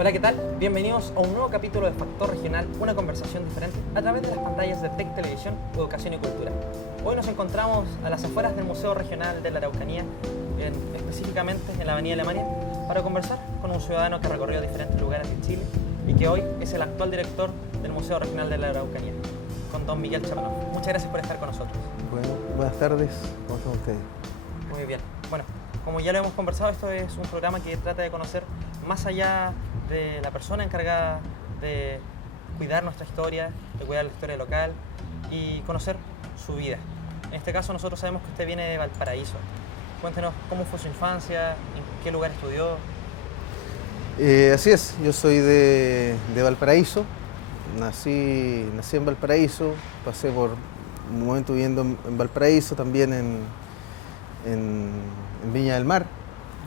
Hola, ¿qué tal? Bienvenidos a un nuevo capítulo de Factor Regional, una conversación diferente a través de las pantallas de TEC Televisión, Educación y Cultura. Hoy nos encontramos a las afueras del Museo Regional de la Araucanía, específicamente en la Avenida Alemania, para conversar con un ciudadano que recorrió diferentes lugares de Chile y que hoy es el actual director del Museo Regional de la Araucanía, con don Miguel Chernov. Muchas gracias por estar con nosotros. Bueno, buenas tardes, ¿cómo están ustedes? Muy bien. Bueno, como ya lo hemos conversado, esto es un programa que trata de conocer más allá de la persona encargada de cuidar nuestra historia, de cuidar la historia local y conocer su vida. En este caso nosotros sabemos que usted viene de Valparaíso. Cuéntenos cómo fue su infancia, en qué lugar estudió. Así es, yo soy de Valparaíso, nací en Valparaíso, pasé por un momento viviendo en Valparaíso, también en Viña del Mar.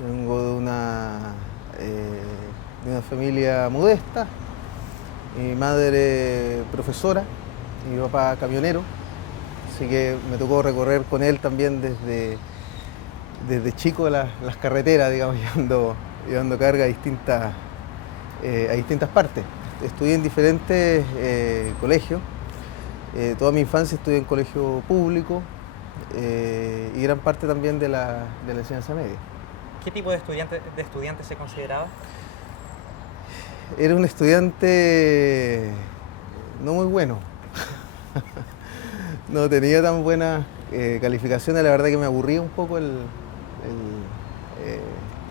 Vengo de una familia modesta, mi madre profesora, mi papá camionero, así que me tocó recorrer con él también desde chico las carreteras, digamos, llevando carga a distintas partes. Estudié en diferentes colegios, toda mi infancia estudié en colegio público y gran parte también de la enseñanza media. ¿Qué tipo de estudiante se consideraba? Era un estudiante no muy bueno. No tenía tan buenas calificaciones, la verdad que me aburría un poco la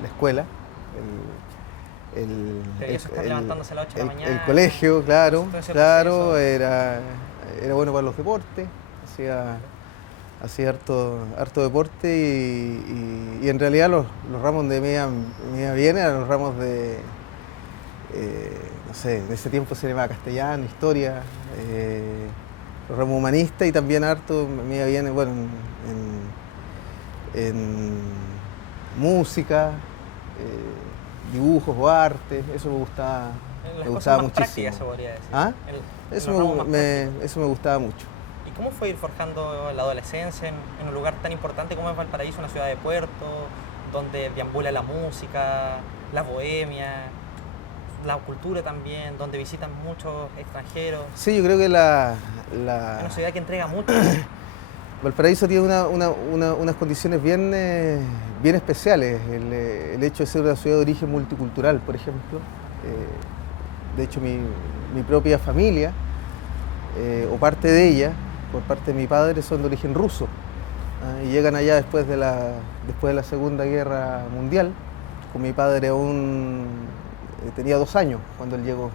escuela. Debía estar levantándose a las 8 de la mañana. El colegio, claro, Claro. era bueno para los deportes, hacía harto deporte y en realidad los ramos de me iba bien eran los ramos de, no sé, en ese tiempo se llamaba castellano, historia, los ramos humanistas y también harto me iba bien, bueno, en música, dibujos o arte, eso me gustaba muchísimo. Prácticas, se podría decir. ¿Ah? Eso me gustaba mucho. ¿Y cómo fue ir forjando la adolescencia en un lugar tan importante como es Valparaíso, una ciudad de puerto, donde deambula la música, la bohemia, la cultura también, donde visitan muchos extranjeros? Sí, yo creo que Es una ciudad que entrega mucho. Valparaíso tiene unas condiciones bien especiales. El hecho de ser una ciudad de origen multicultural, por ejemplo. De hecho, mi propia familia, o parte de ella, por parte de mi padre, son de origen ruso. Y llegan allá después de la Segunda Guerra Mundial. Con mi padre aún tenía 2 años cuando él llegó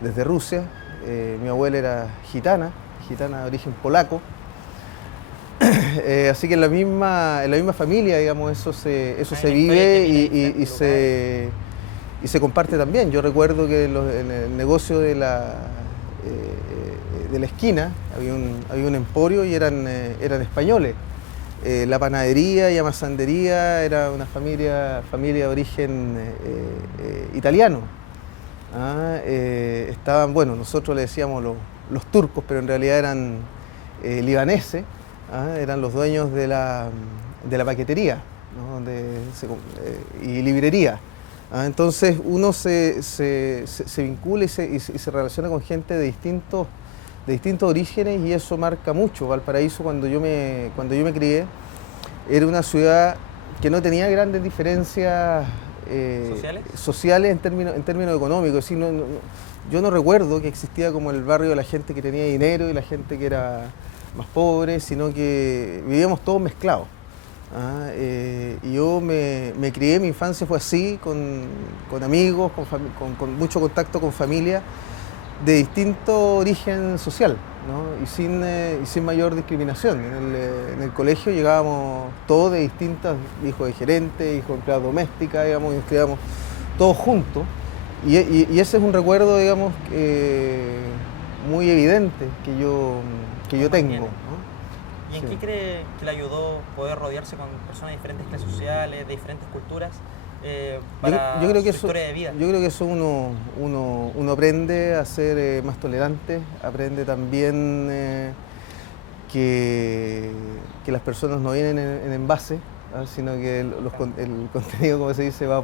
desde Rusia. Mi abuela era gitana de origen polaco. Así que en la misma familia, digamos, eso se vive y se comparte también. Yo recuerdo que en el negocio de la esquina había un emporio y eran españoles. La panadería y amasandería era una familia de origen italiano. Estaban, bueno, nosotros le decíamos los turcos, pero en realidad eran libaneses, eran los dueños de la paquetería, ¿no? Y librería. Entonces uno se vincula y se relaciona con gente de distintos orígenes y eso marca mucho. Valparaíso, cuando yo me crié, era una ciudad que no tenía grandes diferencias sociales en términos económicos. Es decir, yo no recuerdo que existía como el barrio de la gente que tenía dinero y la gente que era más pobre, sino que vivíamos todos mezclados. Y yo me crié, mi infancia fue así, con amigos, con mucho contacto con familia de distinto origen social, ¿no? y sin mayor discriminación. En el colegio llegábamos todos de distintos, hijos de gerentes, hijos de empleadas domésticas, digamos, y nos criábamos todos juntos. Y ese es un recuerdo, digamos, muy evidente que yo tengo, ¿no? ¿Y en qué cree que le ayudó poder rodearse con personas de diferentes clases sociales, de diferentes culturas, para yo creo que su historia de vida? Yo creo que eso uno aprende a ser más tolerante, aprende también que las personas no vienen en envase, sino que el contenido, como se dice, va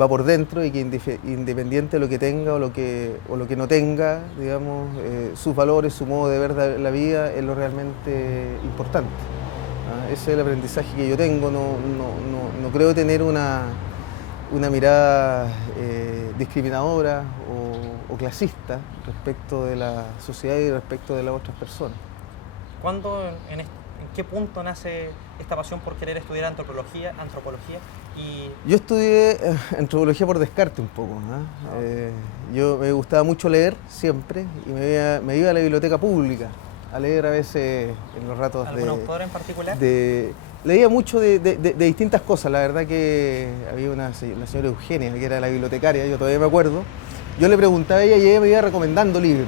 va por dentro y que independiente de lo que tenga o lo que no tenga, digamos, sus valores, su modo de ver la vida es lo realmente importante. Ese es el aprendizaje que yo tengo, no creo tener una mirada discriminadora o clasista respecto de la sociedad y respecto de las otras personas. ¿Cuándo, en qué punto nace esta pasión por querer estudiar antropología? Yo estudié antropología por descarte un poco. Yo me gustaba mucho leer siempre y me iba a la biblioteca pública a leer a veces en los ratos ¿Algún autor en particular? Leía mucho de distintas cosas. La verdad que había la señora Eugenia, que era la bibliotecaria, yo todavía me acuerdo. Yo le preguntaba a ella y ella me iba recomendando libros.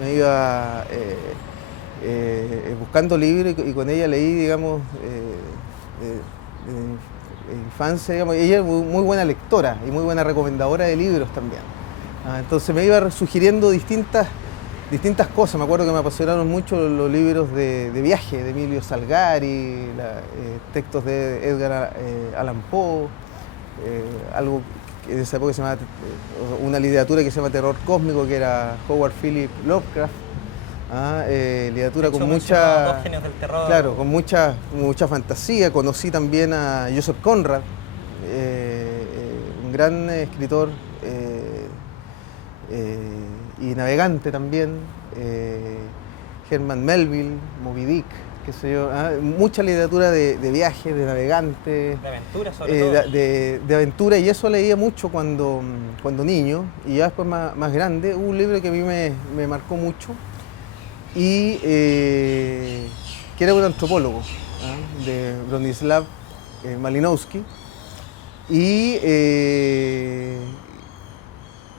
Me iba buscando libros y con ella leí, digamos, infancia, digamos. Ella es muy buena lectora y muy buena recomendadora de libros también. Entonces me iba sugiriendo distintas cosas. Me acuerdo que me apasionaron mucho los libros de viaje de Emilio Salgari, textos de Edgar Allan Poe, algo que en esa época se llamaba, una literatura que se llama terror cósmico, que era Howard Phillips Lovecraft. Literatura con mucha, dos genios del terror. Claro, con mucha fantasía. Conocí también a Joseph Conrad, un gran escritor y navegante también, Herman Melville, Moby Dick, qué sé yo, mucha literatura de viajes, de navegantes, de aventura sobre todo. De aventura, y eso leía mucho cuando niño, y ya después más grande. Hubo un libro que a mí me marcó mucho, y que era un antropólogo, de Bronislaw Malinowski, y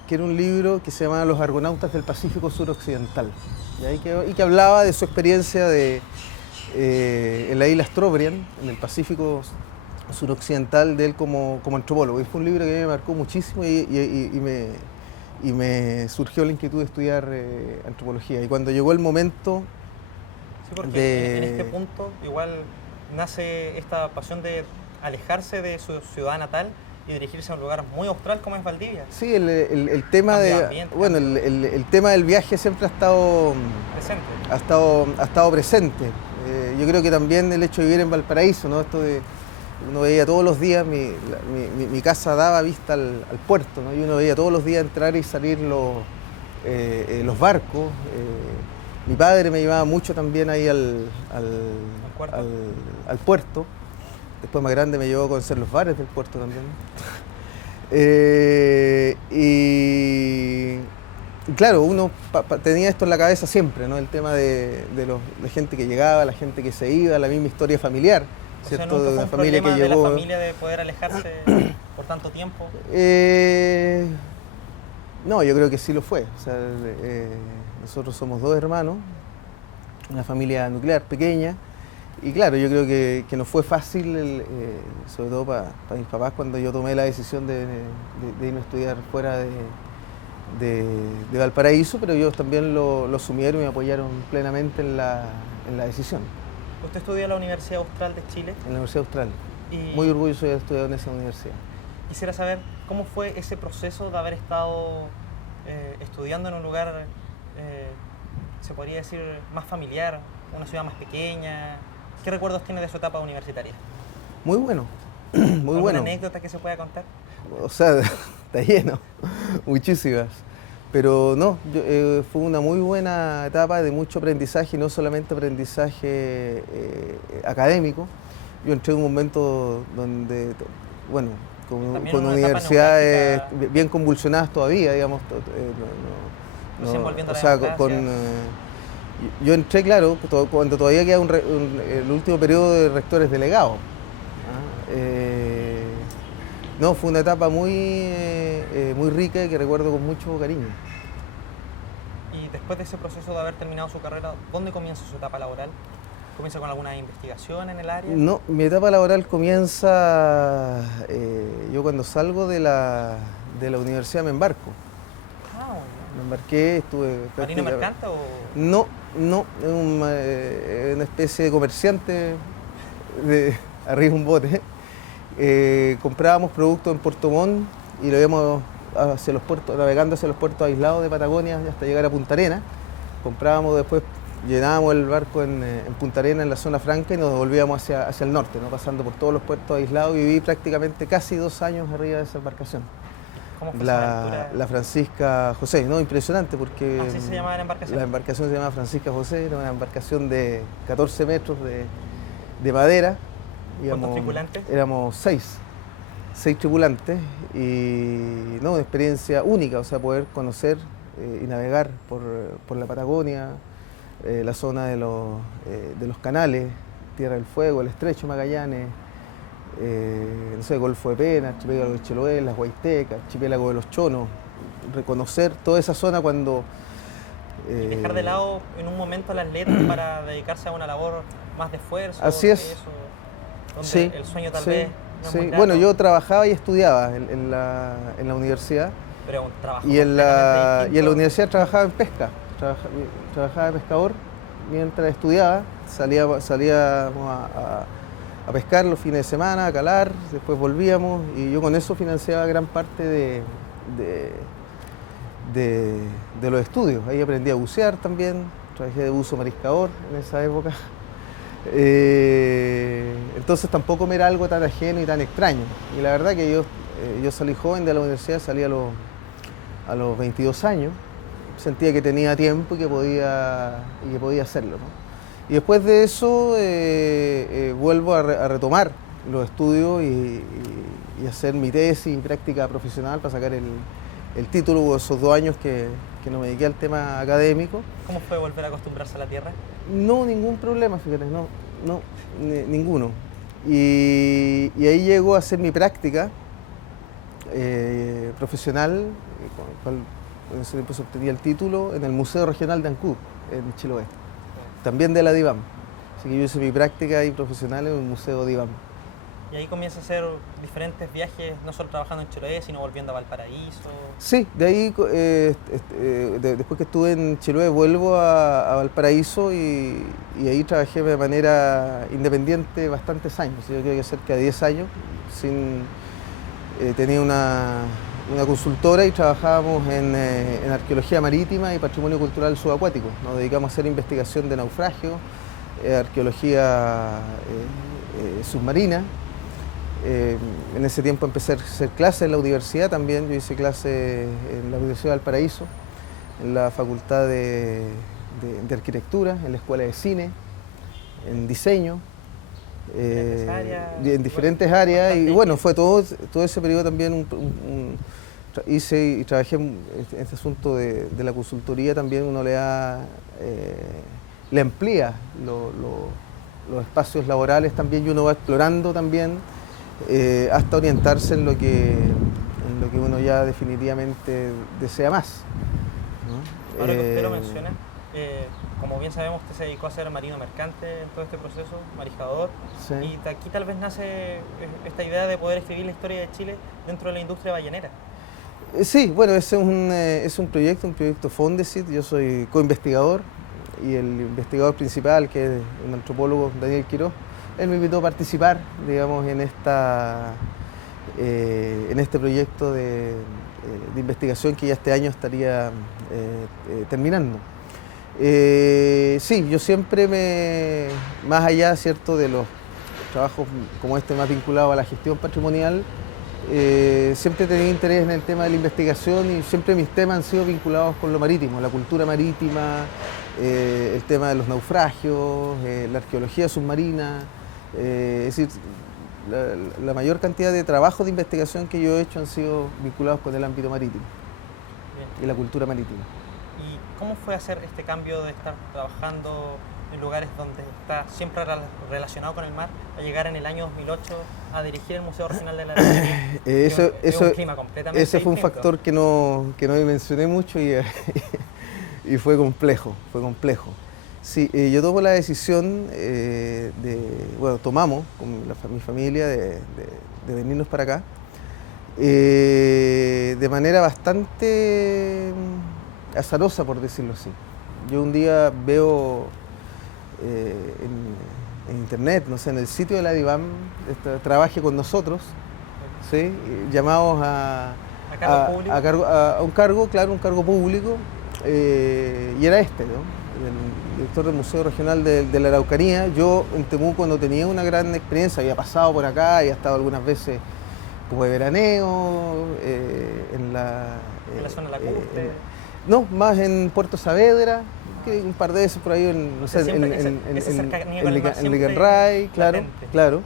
que era un libro que se llamaba Los Argonautas del Pacífico Suroccidental, y que hablaba de su experiencia en la isla Strobriand, en el Pacífico Suroccidental, de él como antropólogo. Y fue un libro que a mí me marcó muchísimo y me surgió la inquietud de estudiar antropología. Y cuando llegó el momento... Sí, porque en este punto igual nace esta pasión de alejarse de su ciudad natal y dirigirse a un lugar muy austral como es Valdivia. Sí, el tema el tema del viaje siempre ha estado presente. Ha estado presente. Yo creo que también el hecho de vivir en Valparaíso, ¿no? Esto de uno veía todos los días, mi casa daba vista al puerto, ¿no? Y uno veía todos los días entrar y salir los barcos. Mi padre me llevaba mucho también ahí al puerto. Después, más grande, me llevó a conocer los bares del puerto también. Y claro, uno tenía esto en la cabeza siempre, ¿no? El tema de gente que llegaba, la gente que se iba, la misma historia familiar, ¿cierto? O sea, de una familia que llegó. ¿De la llegó... familia de poder alejarse por tanto tiempo? No, yo creo que sí lo fue. O sea, nosotros somos 2 hermanos, una familia nuclear pequeña. Y claro, yo creo que nos fue fácil, sobre todo para mis papás, cuando yo tomé la decisión de irme a estudiar fuera de Valparaíso, pero ellos también lo asumieron y me apoyaron plenamente en la decisión. ¿Usted estudió en la Universidad Austral de Chile? En la Universidad Austral. Muy orgulloso de haber estudiado en esa universidad. Quisiera saber cómo fue ese proceso de haber estado estudiando en un lugar, se podría decir, más familiar, una ciudad más pequeña. ¿Qué recuerdos tiene de su etapa universitaria? Muy bueno, muy bueno. ¿Alguna anécdota que se pueda contar? O sea, está lleno, muchísimas. Pero no, fue una muy buena etapa de mucho aprendizaje, y no solamente aprendizaje académico. Yo entré en un momento donde, bueno, con universidades bien convulsionadas todavía, digamos. O sea, yo entré, claro, cuando todavía queda el último periodo de rectores delegados. No, fue una etapa muy rica y que recuerdo con mucho cariño. Y después de ese proceso de haber terminado su carrera, ¿dónde comienza su etapa laboral? ¿Comienza con alguna investigación en el área? No, mi etapa laboral comienza, yo cuando salgo de la universidad me embarco. Me embarqué, estuve... ¿Marino mercante o...? No, una especie de comerciante arriba de un bote. Comprábamos productos en Puerto Montt y lo íbamos hacia los puertos, navegando hacia los puertos aislados de Patagonia hasta llegar a Punta Arenas. Comprábamos después, llenábamos el barco en Punta Arenas, en la zona franca, y nos devolvíamos hacia el norte, ¿no? Pasando por todos los puertos aislados, y viví prácticamente casi 2 años arriba de esa embarcación. ¿Cómo fue esa aventura? La Francisca José, ¿no? Impresionante porque... ¿Así se llamaba la embarcación? La embarcación se llamaba Francisca José, era una embarcación de 14 metros de madera. ¿Cuántos tripulantes? Éramos 6 tripulantes, y no, una experiencia única, o sea, poder conocer y navegar por la Patagonia, la zona de los canales, Tierra del Fuego, el Estrecho Magallanes, no sé, Golfo de Pena, Archipiélago de Chiloé, las Huaytecas, Archipiélago de los Chonos, reconocer toda esa zona cuando... y dejar de lado en un momento las letras para dedicarse a una labor más de esfuerzo. Así es. Eso, donde Sí, el sueño tal sí, vez no es sí. muy grato. Bueno, yo trabajaba y estudiaba en la universidad, Pero un trabajo y en la completamente distinto. universidad trabajaba en pesca, trabajaba de pescador mientras estudiaba, salíamos a pescar los fines de semana, a calar, después volvíamos, y yo con eso financiaba gran parte de los estudios. Ahí aprendí a bucear también, trabajé de buzo mariscador en esa época. Entonces tampoco me era algo tan ajeno y tan extraño. Y la verdad que yo salí joven de la universidad, salí a los 22 años, sentía que tenía tiempo y que podía hacerlo, ¿no? Y después de eso vuelvo a retomar los estudios y hacer mi tesis y práctica profesional para sacar el título de esos 2 años que no me dediqué al tema académico. ¿Cómo fue volver a acostumbrarse a la tierra? No, ningún problema, fíjate, ninguno. Y ahí llego a hacer mi práctica profesional, con el cual en ese tiempo se obtenía el título, en el Museo Regional de Ancud, en Chiloé, también de la DIVAM. Así que yo hice mi práctica y profesional en el Museo DIVAM. Y ahí comienza a hacer diferentes viajes, no solo trabajando en Chiloé, sino volviendo a Valparaíso. Sí, de ahí, después que estuve en Chiloé, vuelvo a Valparaíso, y ahí trabajé de manera independiente bastantes años. Yo creo que cerca de 10 años. Tenía una consultora y trabajábamos en arqueología marítima y patrimonio cultural subacuático. Nos dedicamos a hacer investigación de naufragio, arqueología submarina. En ese tiempo empecé a hacer clases en la universidad también. Yo hice clases en la Universidad de Valparaíso, en la Facultad de Arquitectura, en la Escuela de Cine, en diseño, en diferentes áreas. Y bueno, fue todo ese periodo también hice y trabajé en este asunto de la consultoría. También uno le amplía los espacios laborales también, y uno va explorando también hasta orientarse en lo que uno ya definitivamente desea más, ¿no? Ahora que usted lo menciona, como bien sabemos, usted se dedicó a ser marino mercante en todo este proceso, mariscador, Sí. y de aquí tal vez nace esta idea de poder escribir la historia de Chile dentro de la industria ballenera. Sí, bueno, ese es un proyecto Fondesit. Yo soy coinvestigador, y el investigador principal, que es el antropólogo Daniel Quiroz, él me invitó a participar, digamos, en este proyecto de investigación que ya este año estaría terminando. Sí, yo siempre más allá, ¿cierto?, de los trabajos como este más vinculados a la gestión patrimonial, siempre he tenido interés en el tema de la investigación, y siempre mis temas han sido vinculados con lo marítimo, la cultura marítima, el tema de los naufragios, la arqueología submarina. Es decir, la mayor cantidad de trabajos de investigación que yo he hecho han sido vinculados con el ámbito marítimo. Bien. Y la cultura marítima. ¿Y cómo fue hacer este cambio de estar trabajando en lugares donde está siempre relacionado con el mar, a llegar en el año 2008 a dirigir el Museo Regional de la Araucanía? Es un clima completamente ese fue un distinto. factor que no mencioné mucho, y fue complejo. Sí, yo tomo la decisión tomamos con mi familia de venirnos para acá, de manera bastante azarosa, por decirlo así. Yo un día veo en internet, no sé, en el sitio de la DIVAM, trabaje con nosotros, ¿sí? Llamados a ¿A cargo público? A un cargo, claro, un cargo público, y era este, ¿no? El director del Museo Regional de la Araucanía. Yo en Temuco no tenía una gran experiencia, había pasado por acá, había estado algunas veces como de veraneo, ¿En la zona de la Custre? no, más en Puerto Saavedra, que un par de veces por ahí no sé, en Licanray, claro, claro.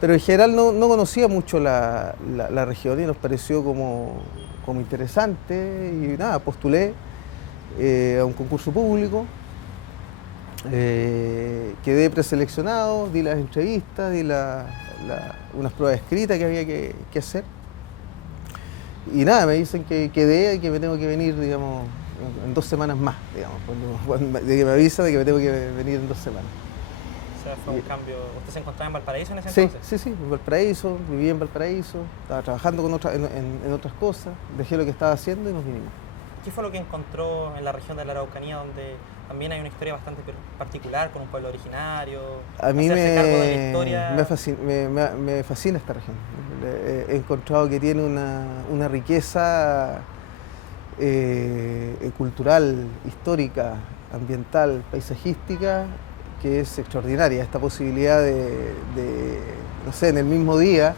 Pero en general no conocía mucho la región y nos pareció como interesante y nada, postulé a un concurso público, quedé preseleccionado, di las entrevistas, di unas pruebas escritas que había que hacer. Y nada, me dicen que quedé y que me tengo que venir, digamos, en 2 semanas más, digamos, de que me avisan de que me tengo que venir en 2 semanas. O sea, fue un cambio. ¿Usted se encontraba en Valparaíso en ese entonces? Sí, en Valparaíso, viví en Valparaíso, estaba trabajando en otras cosas, dejé lo que estaba haciendo y nos vinimos. ¿Qué fue lo que encontró en la región de la Araucanía, donde también hay una historia bastante particular con un pueblo originario? A mí me fascina esta región. He encontrado que tiene una riqueza cultural, histórica, ambiental, paisajística, que es extraordinaria. Esta posibilidad de, no sé, en el mismo día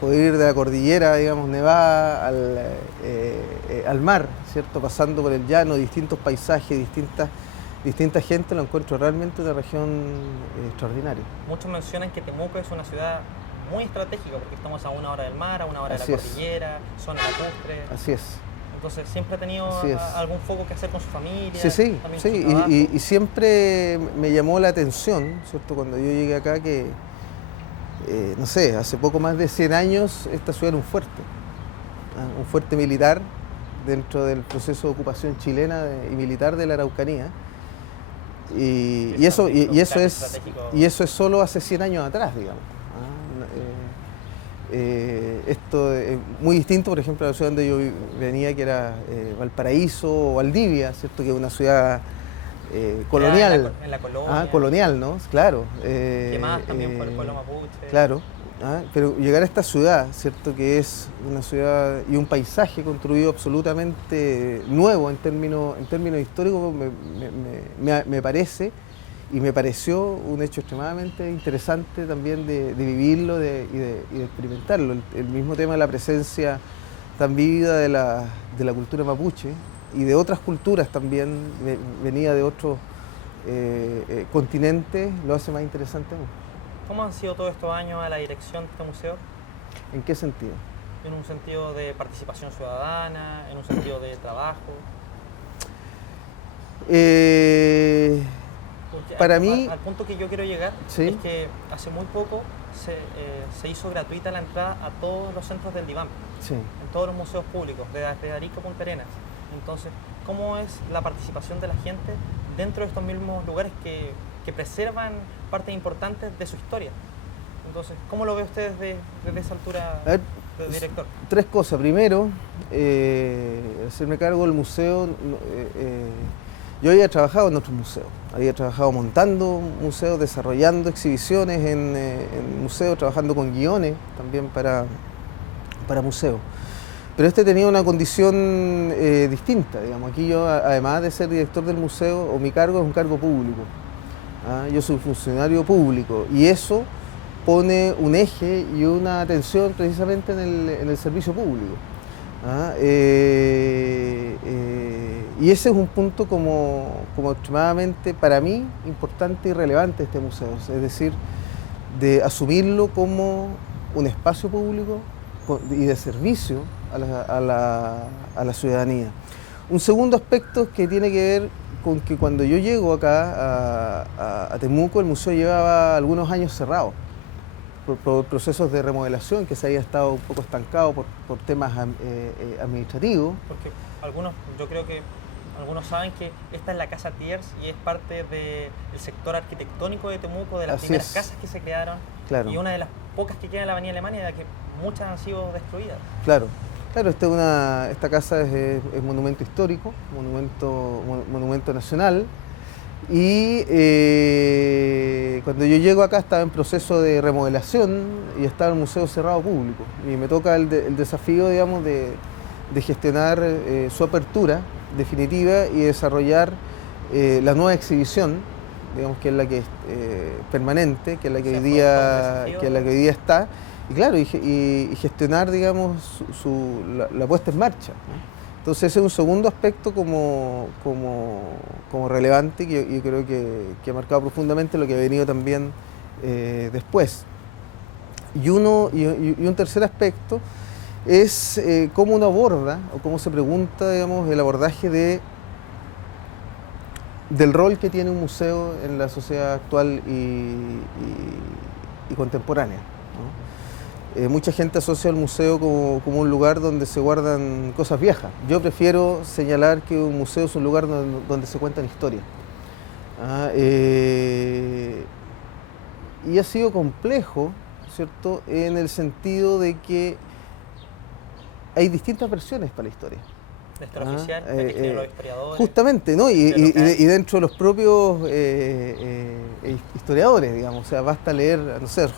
poder ir de la cordillera, digamos, nevada al mar, ¿cierto? Pasando por el llano, distintos paisajes, distinta gente, lo encuentro realmente una región extraordinaria. Muchos mencionan que Temuco es una ciudad muy estratégica porque estamos a 1 hora del mar, a 1 hora de la cordillera, zona lacustre. Así es. Entonces, ¿siempre ha tenido algún foco que hacer con su familia? Sí. Y siempre me llamó la atención, ¿cierto? Cuando yo llegué acá que, no sé, hace poco más de 100 años esta ciudad era un fuerte militar dentro del proceso de ocupación chilena y militar de la Araucanía. Y eso es solo hace 100 años atrás, digamos. Esto es muy distinto, por ejemplo, a la ciudad donde yo venía, que era Valparaíso o Valdivia, ¿cierto? Que es una ciudad colonial. En la colonia. Colonial, ¿no? Claro. Quemadas también por el pueblo mapuche. Claro. Pero llegar a esta ciudad, ¿cierto? Que es una ciudad y un paisaje construido absolutamente nuevo en términos históricos, me parece y me pareció un hecho extremadamente interesante también de vivirlo y de experimentarlo. El mismo tema de la presencia tan vívida de la cultura mapuche y de otras culturas también, venía de otros continentes, lo hace más interesante aún. ¿Cómo han sido todos estos años a la dirección de este museo? ¿En qué sentido? En un sentido de participación ciudadana, en un sentido de trabajo. Para mí... Al punto que yo quiero llegar, ¿sí? Es que hace muy poco se hizo gratuita la entrada a todos los centros del DIVAM, sí, en todos los museos públicos, desde Arica a Punta Arenas. Entonces, ¿cómo es la participación de la gente dentro de estos mismos lugares que preservan partes importantes de su historia? Entonces, ¿cómo lo ve usted desde esa altura de director? 3 cosas. Primero, hacerme cargo del museo. Yo había trabajado en otros museos, había trabajado montando museos, desarrollando exhibiciones en museos, trabajando con guiones también para museos. Pero este tenía una condición distinta, digamos. Aquí yo, además de ser director del museo, mi cargo es un cargo público. Yo soy funcionario público y eso pone un eje y una atención precisamente en el servicio público. Y ese es un punto como extremadamente, para mí, importante y relevante de este museo, es decir, de asumirlo como un espacio público y de servicio a la ciudadanía. Un segundo aspecto que tiene que ver con que cuando yo llego acá a Temuco, el museo llevaba algunos años cerrado por procesos de remodelación, que se había estado un poco estancado por temas administrativos. Porque yo creo que algunos saben que esta es la Casa Thiers y es parte del sector arquitectónico de Temuco, de las primeras casas que se crearon, claro, y una de las pocas que queda en la Avenida Alemania, de que muchas han sido destruidas. Claro, esta casa es monumento histórico, monumento nacional. Y cuando yo llego acá estaba en proceso de remodelación y estaba el museo cerrado público. Y me toca el desafío, digamos, de de gestionar su apertura definitiva y desarrollar la nueva exhibición, digamos que es la que es permanente, que es la que, hoy día está, y claro, y gestionar, digamos, la puesta en marcha, ¿no? Entonces ese es un segundo aspecto como relevante que yo creo que ha marcado profundamente lo que ha venido también después. Y un tercer aspecto es cómo uno aborda o cómo se pregunta, digamos, el abordaje del rol que tiene un museo en la sociedad actual y contemporánea, ¿no? Mucha gente asocia al museo como un lugar donde se guardan cosas viejas. Yo prefiero señalar que un museo es un lugar donde se cuentan historias. Y ha sido complejo, ¿cierto?, en el sentido de que hay distintas versiones para la historia. La historia oficial, la que tienen los historiadores. Justamente, ¿no? Y dentro de los propios historiadores, digamos. O sea, basta leer, no sé, a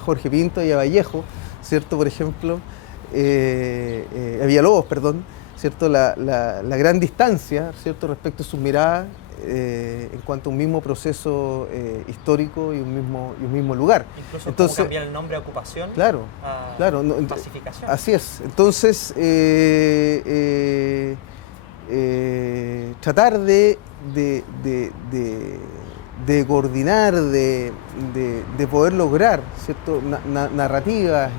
Jorge Pinto y a Vallejo, ¿cierto? Por ejemplo, a Villalobos, perdón, ¿cierto? La gran distancia, ¿cierto?, respecto a sus miradas en cuanto a un mismo proceso histórico y un mismo lugar. Incluso entonces, cómo cambiar el nombre de ocupación claro, pacificación. Así es. Entonces, tratar de coordinar, de poder lograr, ¿cierto?, narrativas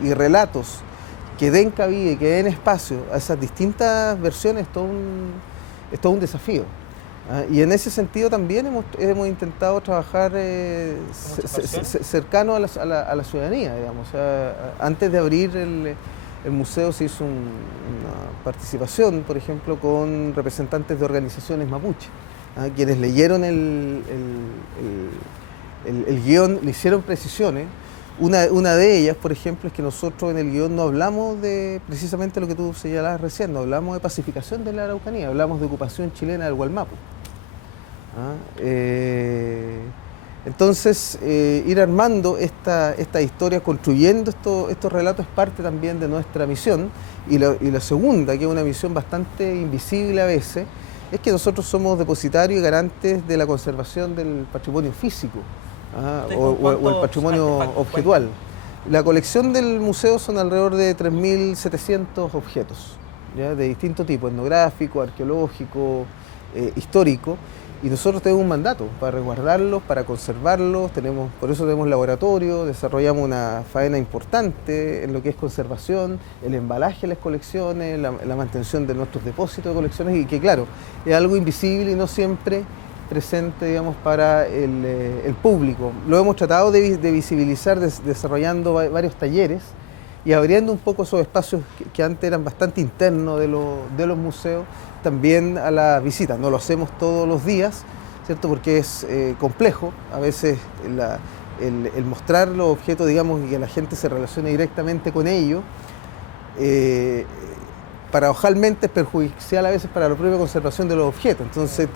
y relatos que den cabida y que den espacio a esas distintas versiones es todo un desafío. Y en ese sentido también hemos intentado trabajar cercano a la ciudadanía, digamos. O sea, antes de abrir el museo se hizo una participación, por ejemplo, con representantes de organizaciones mapuche, quienes leyeron el guión, le hicieron precisiones. Una de ellas, por ejemplo, es que nosotros en el guión no hablamos de precisamente lo que tú señalabas recién, no hablamos de pacificación de la Araucanía, hablamos de ocupación chilena del Gualmapu. Entonces, ir armando esta historia, construyendo estos relatos, es parte también de nuestra misión. Y la segunda, que es una misión bastante invisible a veces, es que nosotros somos depositarios y garantes de la conservación del patrimonio físico, o el patrimonio objetual. La colección del museo son alrededor de 3.700 objetos, ¿ya?, de distinto tipo, etnográfico, arqueológico, histórico. Y nosotros tenemos un mandato para resguardarlos, para conservarlos, por eso tenemos laboratorio, desarrollamos una faena importante en lo que es conservación, el embalaje de las colecciones, la mantención de nuestros depósitos de colecciones, y que claro, es algo invisible y no siempre presente, digamos, para el público. Lo hemos tratado de visibilizar desarrollando varios talleres y abriendo un poco esos espacios que antes eran bastante internos de los museos, también a la visita. No lo hacemos todos los días, ¿cierto?, porque es complejo a veces el mostrar los objetos, digamos, y que la gente se relacione directamente con ellos. Paradojalmente es perjudicial a veces para la propia conservación de los objetos. Entonces,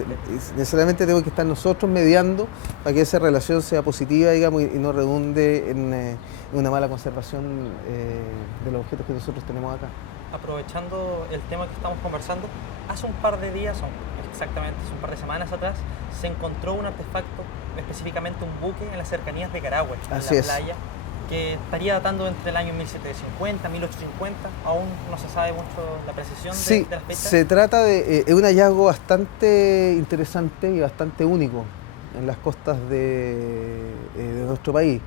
necesariamente tenemos que estar nosotros mediando para que esa relación sea positiva, digamos, y no redunde en una mala conservación de los objetos que nosotros tenemos acá. Aprovechando el tema que estamos conversando, hace un par de días, exactamente hace un par de semanas atrás, se encontró un artefacto, específicamente un buque en las cercanías de Carahue, en la playa, que estaría datando entre el año 1750, 1850, aún no se sabe mucho la precisión de las fechas. Se trata de un hallazgo bastante interesante y bastante único en las costas de nuestro país.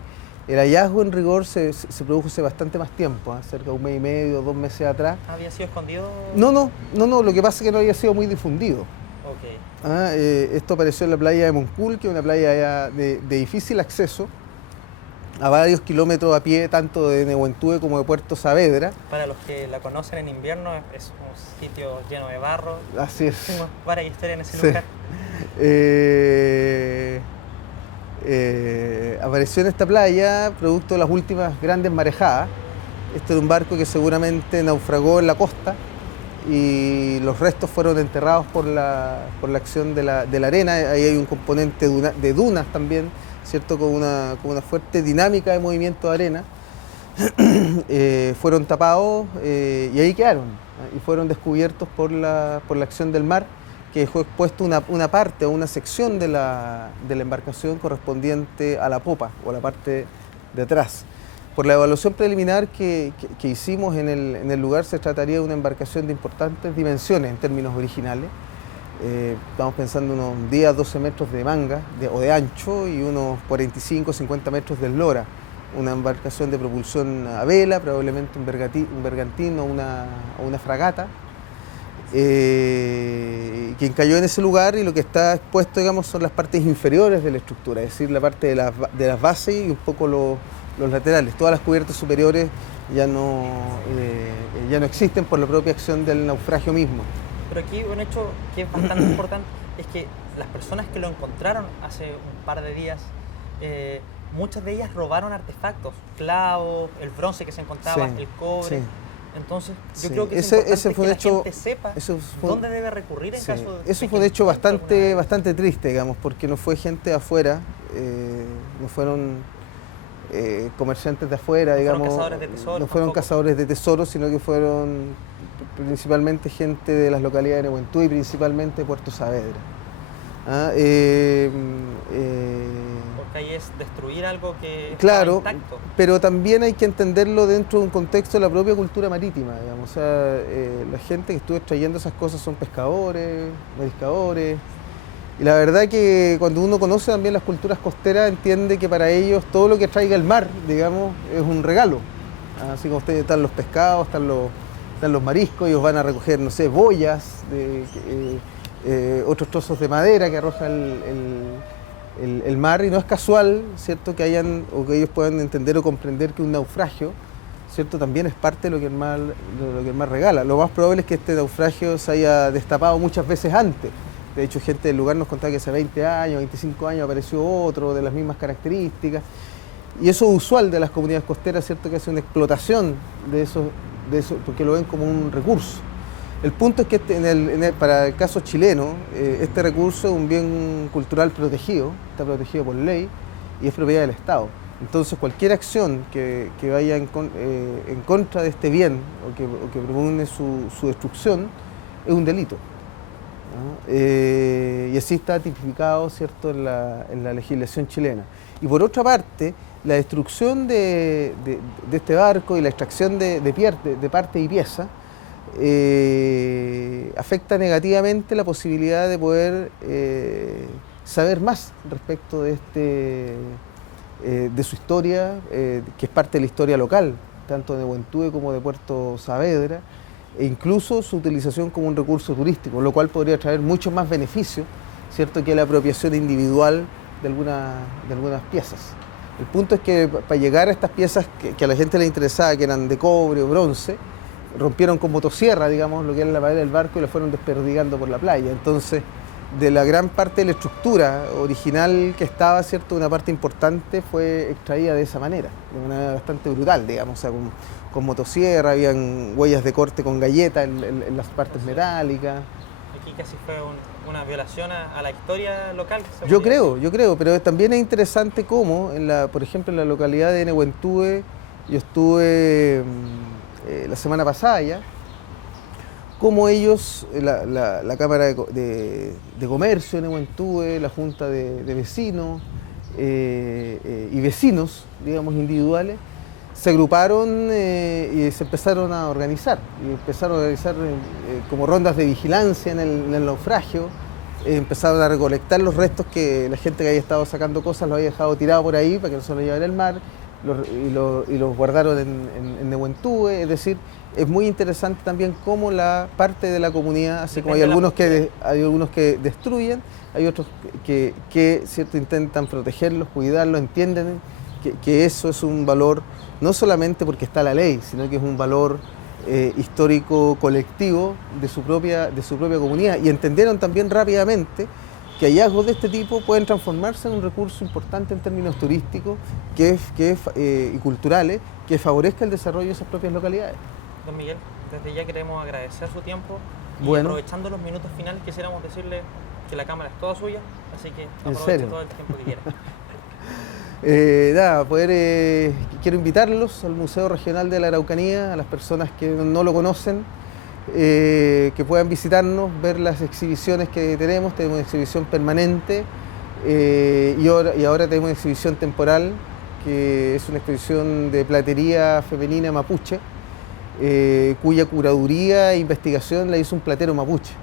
El hallazgo en rigor se produjo hace bastante más tiempo, cerca de 1 mes y medio, 2 meses atrás. ¿Había sido escondido? No, lo que pasa es que no había sido muy difundido. Okay. Esto apareció en la playa de Moncul, que es una playa de difícil acceso, a varios kilómetros a pie, tanto de Nehuentúe como de Puerto Saavedra. Para los que la conocen en invierno, es un sitio lleno de barro. Así es. Tengo varias historias en ese lugar. Apareció en esta playa producto de las últimas grandes marejadas. Este era un barco que seguramente naufragó en la costa y los restos fueron enterrados por la acción de la arena. Ahí hay un componente de dunas también, ¿cierto?, con una fuerte dinámica de movimiento de arena. fueron tapados y ahí quedaron, y fueron descubiertos por la acción del mar, que dejó expuesto una parte o una sección de la embarcación correspondiente a la popa o a la parte de atrás. Por la evaluación preliminar que hicimos en el lugar, se trataría de una embarcación de importantes dimensiones en términos originales. Estamos pensando unos 10 a 12 metros de manga o de ancho y unos 45 o 50 metros de eslora. Una embarcación de propulsión a vela, probablemente un bergantín o una fragata, quien cayó en ese lugar, y lo que está expuesto, digamos, son las partes inferiores de la estructura, es decir, la parte de las bases y un poco los laterales. Todas las cubiertas superiores ya no existen por la propia acción del naufragio mismo. Pero aquí un hecho que es bastante importante es que las personas que lo encontraron hace un par de días, muchas de ellas robaron artefactos, clavos, el bronce que se encontraba, el cobre. Sí. Entonces, yo creo que ese fue que la gente sepa dónde debe recurrir en caso de... Eso fue un hecho bastante triste, digamos, porque no fue gente de afuera, no fueron comerciantes de afuera, digamos, no fueron cazadores de tesoros, sino que fueron principalmente gente de las localidades de Nehuentuy y principalmente Puerto Saavedra. Porque ahí es destruir algo que claro, está intacto. Pero también hay que entenderlo dentro de un contexto de la propia cultura marítima, digamos. O sea, la gente que estuvo extrayendo esas cosas son pescadores, mariscadores, y la verdad que cuando uno conoce también las culturas costeras, entiende que para ellos todo lo que traiga el mar, digamos, es un regalo. Así como ustedes, están los pescados, están los mariscos, ellos van a recoger, no sé, boyas, otros trozos de madera que arroja el mar, y no es casual, ¿cierto?, que ellos puedan entender o comprender que un naufragio, ¿cierto?, también es parte de lo que el mar regala. Lo más probable es que este naufragio se haya destapado muchas veces antes. De hecho, gente del lugar nos contaba que hace 20 años, 25 años apareció otro de las mismas características. Y eso es usual de las comunidades costeras, ¿cierto?, que hace una explotación de eso, porque lo ven como un recurso. El punto es que para el caso chileno, este recurso es un bien cultural protegido, está protegido por ley y es propiedad del Estado. Entonces, cualquier acción que vaya en contra de este bien o que promueve su destrucción es un delito, ¿no? Y así está tipificado, ¿cierto?, en la legislación chilena. Y por otra parte, la destrucción de este barco y la extracción de parte y pieza afecta negativamente la posibilidad de poder saber más respecto de su historia, que es parte de la historia local, tanto de Nehuentuy como de Puerto Saavedra, e incluso su utilización como un recurso turístico, lo cual podría traer mucho más beneficio, ¿cierto?, que la apropiación individual de algunas piezas. El punto es que para llegar a estas piezas que a la gente le interesaba, que eran de cobre o bronce, rompieron con motosierra, digamos, lo que era la madera del barco, y la fueron desperdigando por la playa. Entonces, de la gran parte de la estructura original que estaba, ¿cierto?, una parte importante fue extraída de esa manera, de una manera bastante brutal, digamos, o sea, con motosierra, habían huellas de corte con galleta en las partes metálicas. Aquí casi fue una violación a la historia local. Yo creo, pero también es interesante cómo, por ejemplo, en la localidad de Nehuentuy, yo estuve la semana pasada ya, cómo ellos, la Cámara de Comercio de Nehuentuy, la Junta de Vecinos y vecinos, digamos, individuales, se agruparon y se empezaron a organizar. Como rondas de vigilancia en el naufragio. Empezaron a recolectar los restos que la gente que había estado sacando cosas los había dejado tirados por ahí para que no se los llevara el mar, y los guardaron en Nehuentuy. Es decir, es muy interesante también cómo la parte de la comunidad, así como hay algunos que destruyen, hay otros que ¿cierto?, intentan protegerlos, cuidarlos, entienden que eso es un valor no solamente porque está la ley, sino que es un valor histórico colectivo de su propia comunidad, y entendieron también rápidamente que hallazgos de este tipo pueden transformarse en un recurso importante en términos turísticos y culturales, que favorezca el desarrollo de esas propias localidades. Don Miguel, desde ya queremos agradecer su tiempo y aprovechando los minutos finales quisiéramos decirle que la cámara es toda suya, así que aproveche todo el tiempo que quiera. Nada, quiero invitarlos al Museo Regional de la Araucanía, a las personas que no lo conocen, que puedan visitarnos, ver las exhibiciones que tenemos una exhibición permanente y ahora tenemos una exhibición temporal, que es una exhibición de platería femenina mapuche, cuya curaduría e investigación la hizo un platero mapuche.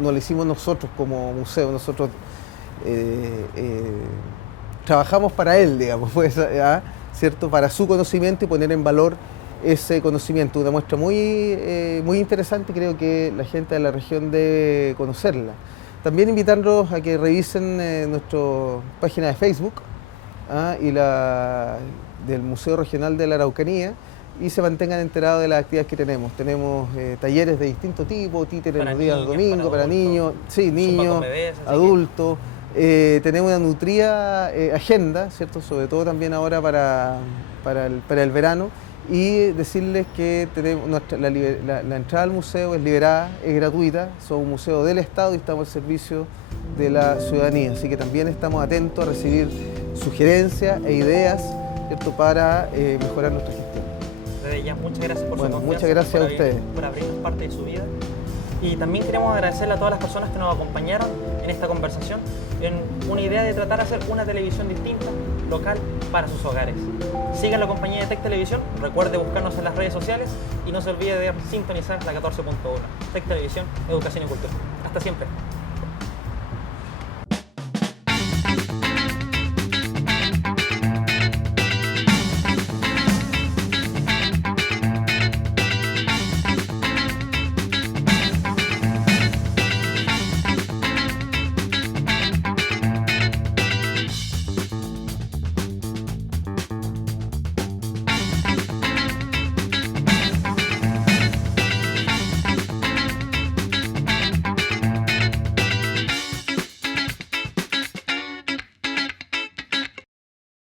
No la hicimos nosotros como museo, nosotros trabajamos para él, digamos, pues, ¿cierto? Para su conocimiento y poner en valor ese conocimiento. Una muestra muy interesante, creo que la gente de la región debe conocerla. También invitarlos a que revisen nuestra página de Facebook y la del Museo Regional de la Araucanía y se mantengan enterados de las actividades que tenemos. Tenemos talleres de distinto tipo, títeres los días de domingo, para niños, sí, niños, adultos. Tenemos una nutrida agenda, ¿cierto? Sobre todo también ahora para el verano, y decirles que tenemos la entrada al museo es liberada, es gratuita, somos un museo del Estado y estamos al servicio de la ciudadanía, así que también estamos atentos a recibir sugerencias e ideas, ¿cierto? Para mejorar nuestra gestión. Desde ya, muchas gracias por su confianza, muchas gracias a ustedes por abrirnos parte de su vida. Y también queremos agradecerle a todas las personas que nos acompañaron en esta conversación en una idea de tratar de hacer una televisión distinta, local, para sus hogares. Sigan la compañía de Tech Televisión, recuerde buscarnos en las redes sociales y no se olvide de sintonizar la 14.1. Tech Televisión, Educación y Cultura. Hasta siempre.